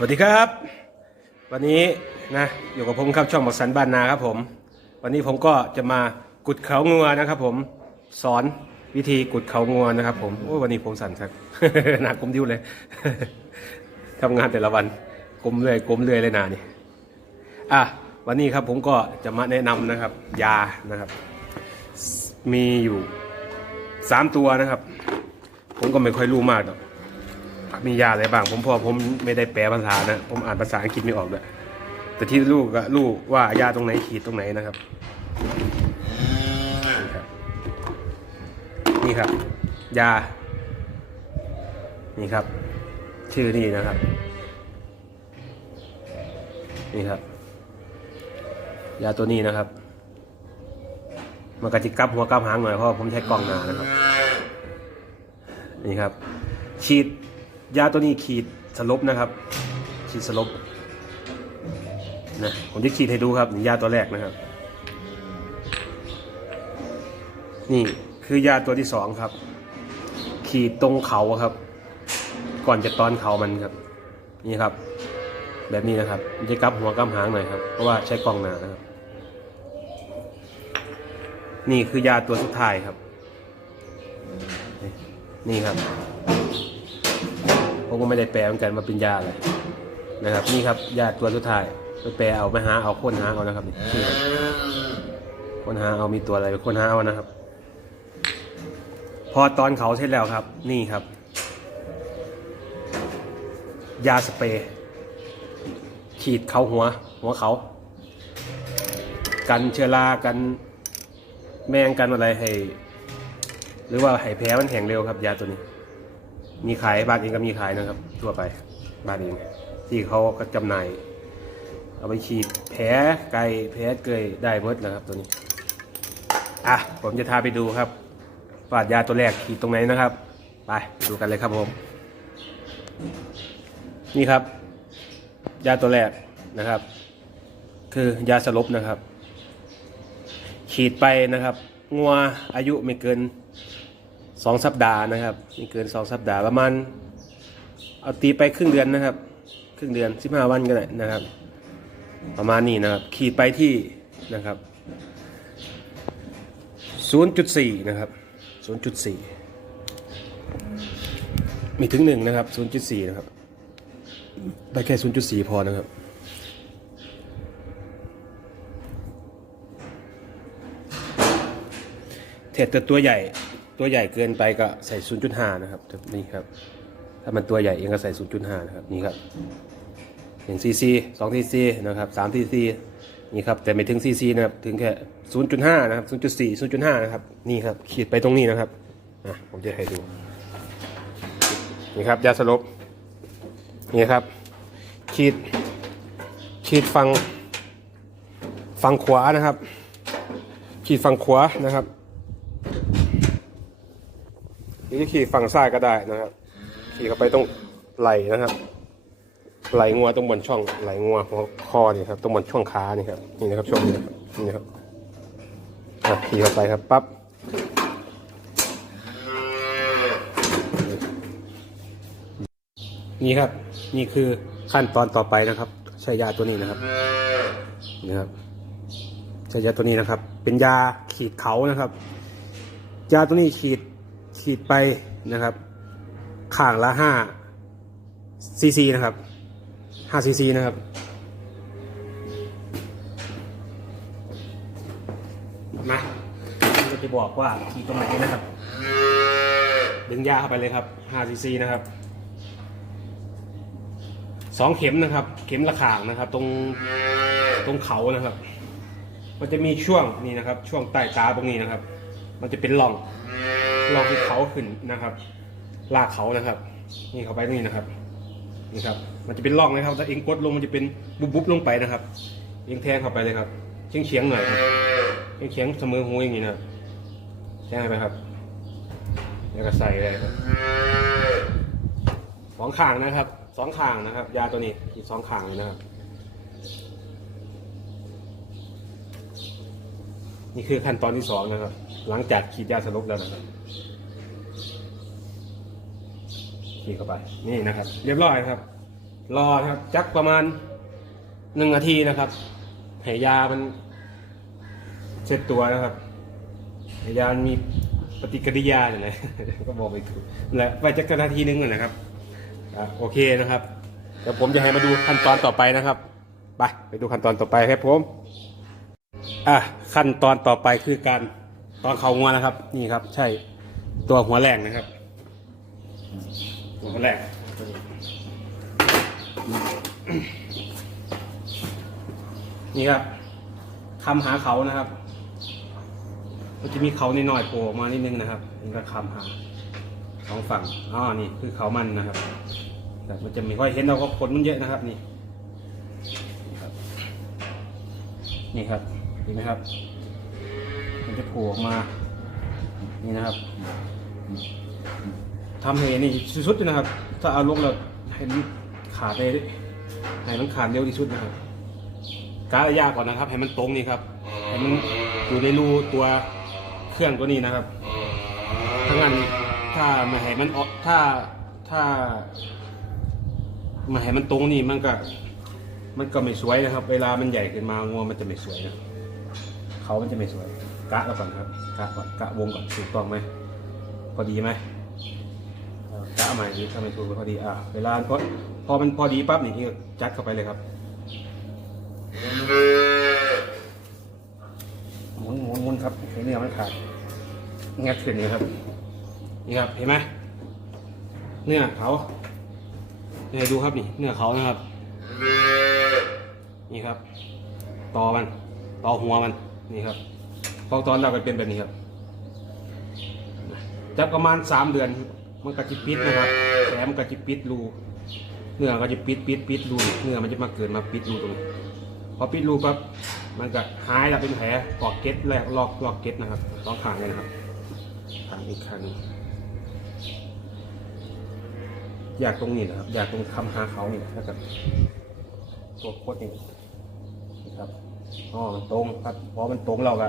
สวัสดีครับ วันนี้นะอยู่กับผมครับช่องบอสันบ้านนาครับผม วันนี้ผมก็จะมากุดเขางัวนะครับผมสอนวิธีกุดเขางัวนะครับ ผมโอ้วันนี้ผมสันครับหนากลมดิ้วเลยทำงานแต่ละวันกลมเรื่อยกลมเรื่อยเลยหนานี่อะวันนี้ครับผมก็จะมาแนะนำนะครับ ยานะครับ มีอยู่สามตัวนะครับ ผมก็ไม่ค่อยรู้มากหรอก มียาอะไรบ้าง ผมเพอผมไม่ได้แปลภาษานะ ผมอ่านภาษาอังกฤษไม่ออกด้วยแต่ที่ลูกก็ลูกว่ายาตรงไหนขีดตรงไหนนะครับ นี่ครับ ยา นี่ครับ ชื่อนี่นะครับ นี่ครับ ยาตัวนี้นะครับมันกระจิกกับหัวกับหางหน่อยเพราะผมใช้กล้องหนานะครับ นี่ครับ ฉีด ยาตัวนี้ขีดสลบนะครับ ขีดสลบนะผมจะขีดให้ดูครับนี่ยาตัวแรกนะครับ นี่คือยาตัวที่สองครับ ขีดตรงเขาครับ ก่อนจะตอนเขามันครับ นี่ครับ แบบนี้นะครับมันจะกลับหัวกลับหางหน่อยครับ เพราะว่าใช้กล้องหนานะครับ นี่คือยาตัวสุดท้ายครับ นี่ครับ ผมก็ไม่ได้แปลเหมือนกันมาเป็นยาอะไรนะครับ นี่ครับยาตัวสุดท้ายไปแปลเอาไปหาเอาค้นหาเอานะครับนี่ครับค้นหาเอามีตัวอะไรไปค้นหาเอานะครับ พอตอนเขาเสร็จแล้วครับ นี่ครับ ยาสเปรย์ฉีดเขาหัว หัวเขา กันเชื้อรากันแมงกันอะไรให้ หรือว่าให้แผลมันแห้งเร็วครับ ยาตัวนี้ มีขายบ้านเองก็มีขายนะครับ ทั่วไปบ้านเอง ที่เขาก็จำหน่าย เอาไปฉีดแผลไก่แผลเกยได้หมดนะครับตัวนี้ อะ ผมจะพาไปดูครับว่ายาตัวแรกฉีดตรงไหนนะครับ ไปดูกันเลยครับผม นี่ครับ ยาตัวแรกนะครับ คือยาสลบนะครับ ฉีดไปนะครับงัวอายุไม่เกิน สองสัปดาห์นะครับไม่เกินสองสัปดาห์ประมาณเอาตีไปครึ่งเดือนนะครับ ครึ่งเดือนสิบห้าวันก็ได้นะครับ ประมาณนี้นะครับ ขีดไปที่นะครับศูนย์จุดสี่นะครับศูนย์จุดสี่มีถึงหนึ่งนะครับศูนย์จุดสี่นะครับไปแค่ศูนย์จุดสี่พอนะครับเทแต่ตัวใหญ่ ตัวใหญ่เกินไปก็ใส่ 0.5 นะครับนี่ครับ ถ้ามันตัวใหญ่เองก็ใส่ 0.5 นะครับนี่ครับ1ซีซี2ซีซีนะครับ3ซีซีนี่ครับแต่ไม่ถึงซีซีนะครับถึงแค่0.5นะครับ0.4 0.5นะครับนี่ครับขีดไปตรงนี้นะครับอะผมจะให้ดูนี่ครับยาสลบนี่ครับ ขีดขีดฝั่งฝั่งขวานะครับ ขีดฝั่งขวานะครับ หรือจะขี่ฝั่งซ้ายก็ได้นะครับ ขี่เข้าไปตรงไหลนะครับ ไหลงัวตรงบนช่องไหลงัวหัวคอนี่ครับตรงบนช่วงขานี่ครับนี่นะครับช่วงนี้ครับนี่ครับขี่เข้าไปครับปั๊บนี่ครับ นี่คือขั้นตอนต่อไปนะครับใช้ยาตัวนี้นะครับนี่ครับใช้ยาตัวนี้นะครับ เป็นยาขีดเขานะครับ ยาตัวนี้ขีด ขีดไปนะครับข้างละห้าซีซีนะครับห้าซีซีนะครับ มาก็จะบอกว่าขีดตรงไหนนะครับ ดึงยาเข้าไปเลยครับห้าซีซีนะครับสองเข็มนะครับ เข็มละข่างนะครับ ตรงตรงเขานะครับ มันจะมีช่วงนี่นะครับ ช่วงใต้ตาตรงนี้นะครับ มันจะเป็นร่อง ลองที่เขาขึ้นนะครับ ลากเขานะครับ นี่เขาไปตรงนี้นะครับ นี่ครับ มันจะเป็นร่องนะครับถ้าเองกดลงมันจะเป็นบุบบุบลงไปนะครับ เองแทงเข้าไปเลยครับ เฉียงเฉียงหน่อยครับเฉียงเฉียงเสมอหูอย่างนี้นะแทงไปครับ แล้วก็ใส่เลยครับสองข้างนะครับ สองข้างนะครับ ยาตัวนี้อีกสองข้างเลยนะครับนี่คือขั้นตอนที่สองนะครับ หลังจากฉีดยาสลบแล้วนะครับีเข้าไปนี่นะครับ เรียบร้อยครับ รอครับจักประมาณหนึ่งนาทีนะครับให้ยามันเช็ดตัวนะครับให้ยามีปฏิกิริยาอย่างไรก็บอกไปถูกแหละไปจักนาทีนึงนั่นนะครับโอเคนะครับเดี๋ยวผมจะให้มาดูขั้นตอนต่อไปนะครับไปไปดูขั้นตอนต่อไปครับผมอะขั้นตอนต่อไปคือการตอนเขางัวนะครับ นี่ครับ ใช่ตัวหัวแรงนะครับ หัวแรงนี่ครับคำหาเขานะครับมันจะมีเขาในหน่อยโผล่ออกมานิดนึงนะครับนี่ก็คำหาสองฝั่งอ๋อนี่คือเขามันนะครับ แต่มันจะไม่ค่อยเห็นเราก็ผลมันเยอะนะครับ นี่นี่ครับเห็นไหมครับ มันจะโผล่ออกมา นี่นะครับ ทำให้นี่สุดๆนะครับ ถ้าเอาลงเราให้มันขาดไปให้มันขาดเร็วที่สุดนะครับกะระยะก่อนนะครับ ให้มันตรงนี่ครับให้มันอยู่ในรูตัวเครื่องตัวนี้นะครับถ้างั้นถ้าไมาให้มันออกถ้าถ้าไมาให้มันตรงนี่มันก็ มันก็ไม่สวยนะครับ เวลามันใหญ่ขึ้นมางัวมันจะไม่สวยนะเขามันจะไม่สวยกะแล้วก่อนครับกะก่อนกะวงก่อนถูกต้องไหมพอดีไหม เออกะใหม่นี้ถ้าไม่ถูกก็พอดีอะเวลาพอพอมันพอดีปั๊บนี่ก็จัดเข้าไปเลยครับหมุนหมุนหมุนครับให้เนื้อมันขาดงัดขึ้นนี่ครับนี่ครับเห็นไหมเนื้อเขาเนี่ยดูครับนี่เนื้อเขานะครับ นี่ครับตอมันตอหัวมันนี่ครับพอตอนเราก็เป็นแบบนี้ครับจักประมาณสามเดือน มันก็จะปิดนะครับแผลมันก็จะปิดรูเนื้อก็จะปิดปิดปิดรูเนื้อมันจะมาเกิดมาปิดรูตรงนี้พอปิดรูปั๊บมันก็หายแล้วเป็นแผลปอกเก็ตแรกลอกลอกเก็ตนะครับลองขางเลยนะครับขางอีกครั้งหนึ่งอยากตรงนี้นะครับ อยากตรงคำหาเขานี่นะครับตัวโคตรนี่นะครับอ๋อมันตรงครับพอมันตรงเราก็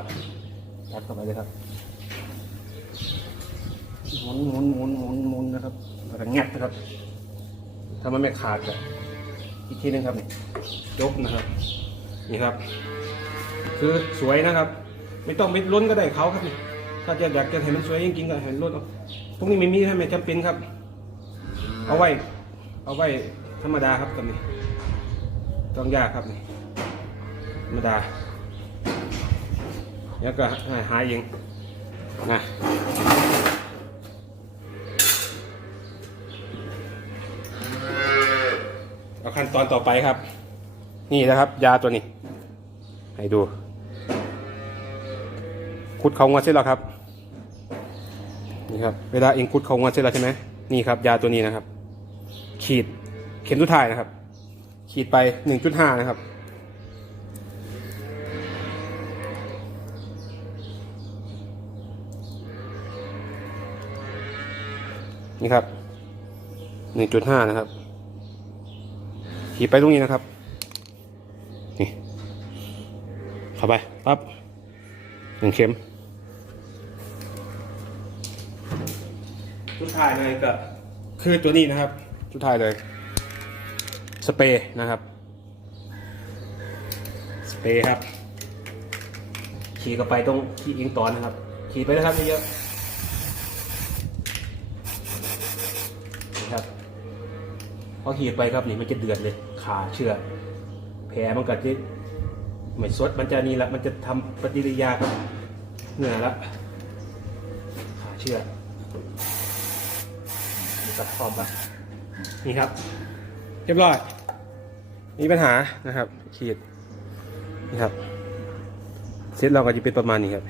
ยัดเข้าไปเลยครับ หมุนหมุนหมุนหมุนหมุนนะครับแล้วก็งัดนะครับถ้ามันไม่ขาดก็อีกทีหนึงครับนี่ยกนะครับ นี่ครับ คือสวยนะครับ ไม่ต้องไปล้นก็ได้เขาครับนี่ถ้าจะอยากจะเห็นมันสวยจริงๆก็เห็นล้นเอาพวกนี้ไม่มีถ้าไม่จำเป็นครับ เอาไว้ เอาไว้ธรรมดาครับกับนี่ต้องยากครับนี่ธรรมดาแล้วก็หายเองนะเอา ขั้นตอนต่อไปครับ นี่นะครับ ยาตัวนี้ ให้ดู คุดเขางวดเสร็จแล้วครับ นี่ครับ เวลาเองคุดเขางวดเสร็จแล้วใช่ไหมนี่ครับ ยาตัวนี้นะครับ ขีดเข็มสุดท้ายนะครับ ขีดไปหนึ่งจุดห้านะครับนี่ครับหนึ่งจุดห้านะครับ ขีดไปตรงนี้นะครับ นี่ เข้าไปปั๊บหนึ่งเข็มชุดท้ายเลยก็คือตัวนี้นะครับชุดท้ายเลย สเปรย์นะครับ สเปรย์ครับ ขี่เข้าไปตรงที่อิงตอนนะครับ ขี่ไปนะครับเยอะๆนะครับ พอขีดไปครับนี่มันจะเดือดเลยขาเชื่อแผลมันก็จะไม่สดมันจะนี่ละมันจะทำปฏิกิริยากับเนื้อละขาเชื่อนี่ก็พร้อมละนี่ครับ เรียบร้อยมีปัญหานะครับ ขีดนี่ครับเซตเราก็จะเป็นประมาณนี้ครับ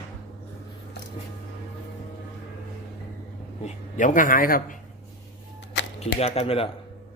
นี่เดี๋ยวมันก็หายครับขีดยากันไปแล้ว